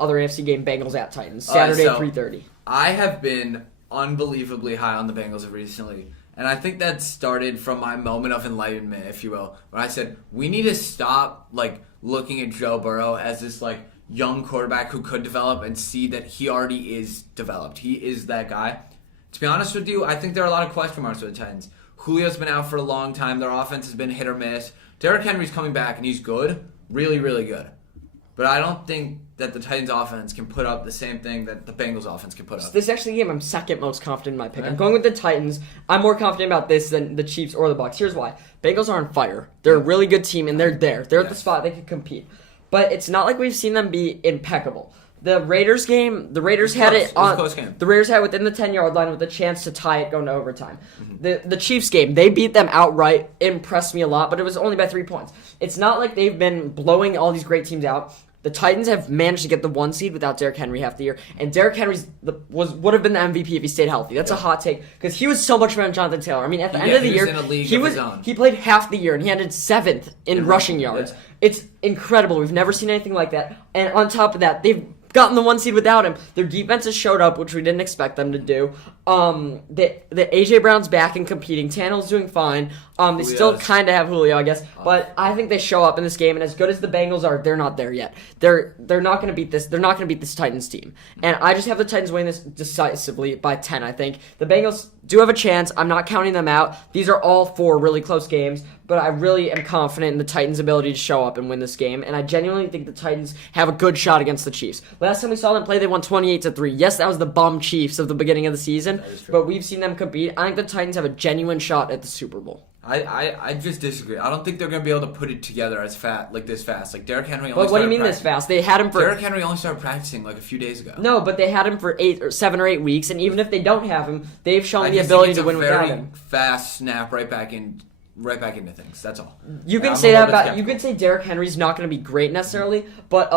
other AFC game, Bengals at Titans, Saturday 3:30. I have been unbelievably high on the Bengals recently. And I think that started from my moment of enlightenment, if you will, when I said, we need to stop looking at Joe Burrow as this young quarterback who could develop and see that he already is developed. He is that guy. To be honest with you, I think there are a lot of question marks with the Titans. Julio's been out for a long time. Their offense has been hit or miss. Derrick Henry's coming back, and he's good. Really, really good. But I don't think that the Titans offense can put up the same thing that the Bengals offense can put up. This is actually the game I'm second most confident in my pick. I'm going with the Titans. I'm more confident about this than the Chiefs or the Bucs. Here's why. Bengals are on fire. They're a really good team, and they're there. They're at the spot they can compete. But it's not like we've seen them be impeccable. The Raiders game, the Raiders had it on. Close game. The Raiders had it within the 10-yard line with a chance to tie it going to overtime. The Chiefs game, they beat them outright. Impressed me a lot, but it was only by 3 points. It's not like they've been blowing all these great teams out. The Titans have managed to get the 1 seed without Derrick Henry half the year, and Derrick Henry would have been the MVP if he stayed healthy. That's a hot take because he was so much better than Jonathan Taylor. I mean, at the end of the year, he played half the year and he ended 7th in rushing yards. Yeah. It's incredible. We've never seen anything like that. And on top of that, they've gotten the 1 seed without him. Their defense has showed up, which we didn't expect them to do. The A.J. Brown's back and competing. Tannell's doing fine. They still kind of have Julio, I guess. But I think they show up in this game, and as good as the Bengals are, they're not there yet. They're not going to beat this. They're not going to beat this Titans team. And I just have the Titans winning this decisively by 10, I think. The Bengals do have a chance. I'm not counting them out. These are all 4 really close games. But I really am confident in the Titans' ability to show up and win this game. And I genuinely think the Titans have a good shot against the Chiefs. Last time we saw them play, they won 28-3. Yes, that was the bum Chiefs of the beginning of the season. But we've seen them compete. I think the Titans have a genuine shot at the Super Bowl. I just disagree. I don't think they're going to be able to put it together this fast. Derrick Henry only But what do you mean this fast? They had him for... Derrick Henry only started practicing a few days ago. No, but they had him for 7 or 8 weeks. And even if they don't have him, they've shown the ability to win without him. Fast snap right back into things. That's all. You can say that about. You could say Derrick Henry's not going to be great necessarily, but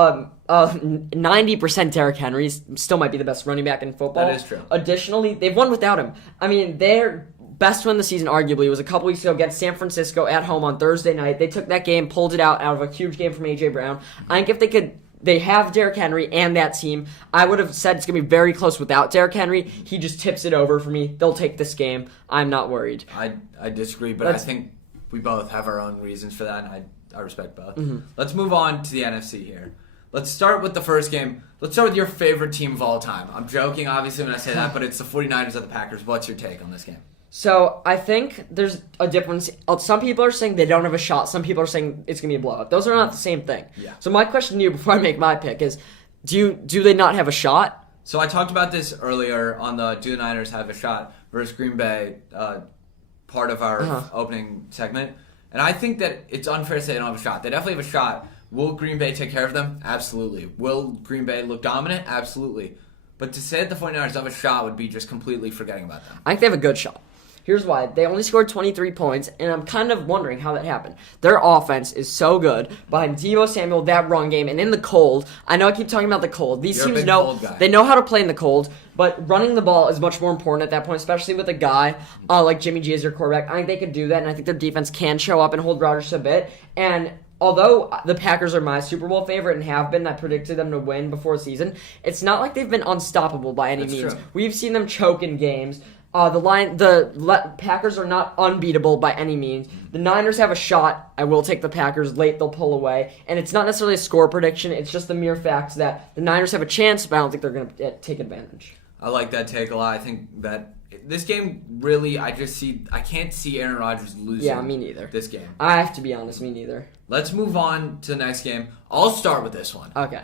90% Derrick Henry still might be the best running back in football. That is true. Additionally, they've won without him. I mean, their best win of the season arguably was a couple weeks ago against San Francisco at home on Thursday night. They took that game, pulled it out of a huge game from A.J. Brown. I think if they could. They have Derrick Henry and that team. I would have said it's going to be very close without Derrick Henry. He just tips it over for me. They'll take this game. I'm not worried. I disagree, but I think we both have our own reasons for that, and I respect both. Let's move on to the NFC here. Let's start with the first game. Let's start with your favorite team of all time. I'm joking, obviously, when I say that, but it's the 49ers at the Packers. What's your take on this game? So, I think there's a difference. Some people are saying they don't have a shot. Some people are saying it's going to be a blowout. Those are not the same thing. Yeah. So, my question to you before I make my pick is, do they not have a shot? So, I talked about this earlier on the Do the Niners Have a Shot versus Green Bay part of our opening segment. And I think that it's unfair to say they don't have a shot. They definitely have a shot. Will Green Bay take care of them? Absolutely. Will Green Bay look dominant? Absolutely. But to say that the 49ers have a shot would be just completely forgetting about them. I think they have a good shot. Here's why. They only scored 23 points, and I'm kind of wondering how that happened. Their offense is so good behind Deebo Samuel, that run game, and in the cold. I know I keep talking about the cold. These teams know they know how to play in the cold, but running the ball is much more important at that point, especially with a guy like Jimmy G as your quarterback. I think they could do that, and I think their defense can show up and hold Rodgers a bit. And although the Packers are my Super Bowl favorite and have been, I predicted them to win before the season, it's not like they've been unstoppable by any means. True. We've seen them choke in games. The Packers are not unbeatable by any means. The Niners have a shot. I will take the Packers late. They'll pull away. And it's not necessarily a score prediction. It's just the mere fact that the Niners have a chance, but I don't think they're going to take advantage. I like that take a lot. I think that this game really, I can't see Aaron Rodgers losing. Yeah, me neither. This game. I have to be honest, me neither. Let's move on to the next game. I'll start with this one. Okay.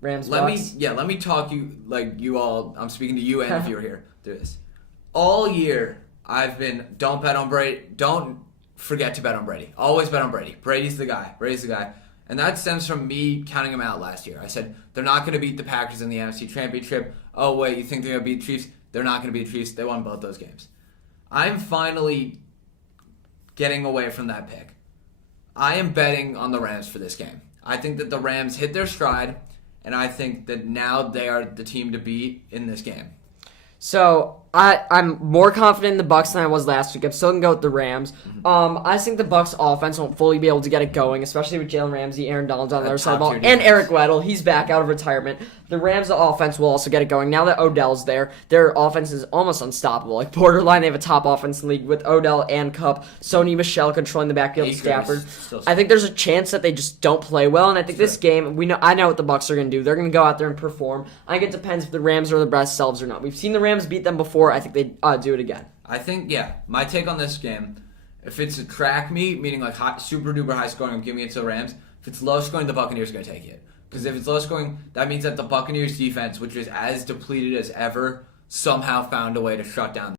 Rams, Bucks. Let me talk you all. I'm speaking to you and if you're here. Do this. All year, I've been, don't bet on Brady. Don't forget to bet on Brady. Always bet on Brady. Brady's the guy. And that stems from me counting him out last year. I said, they're not going to beat the Packers in the NFC Championship. Oh, wait, you think they're going to beat the Chiefs? They're not going to beat the Chiefs. They won both those games. I'm finally getting away from that pick. I am betting on the Rams for this game. I think that the Rams hit their stride, and I think that now they are the team to beat in this game. So, I'm more confident in the Bucs than I was last week. I'm still gonna go with the Rams. I think the Bucs offense won't fully be able to get it going, especially with Jalen Ramsey, Aaron Donald on the other side of the ball, and Eric Weddle. He's back out of retirement. The Rams' offense will also get it going. Now that Odell's there, their offense is almost unstoppable. Like borderline, they have a top offense in the league with Odell and Kupp, Sony Michel controlling the backfield, Stafford. I think there's a chance that they just don't play well, and I think this game, I know what the Bucs are going to do. They're going to go out there and perform. I think it depends if the Rams are the best selves or not. We've seen the Rams beat them before. I think they do it again. I think, my take on this game, if it's a track meet, meaning like super duper high scoring, I'm giving it to the Rams. If it's low scoring, the Buccaneers are going to take it. Because if it's low scoring, that means that the Buccaneers defense, which is as depleted as ever, somehow found a way to shut down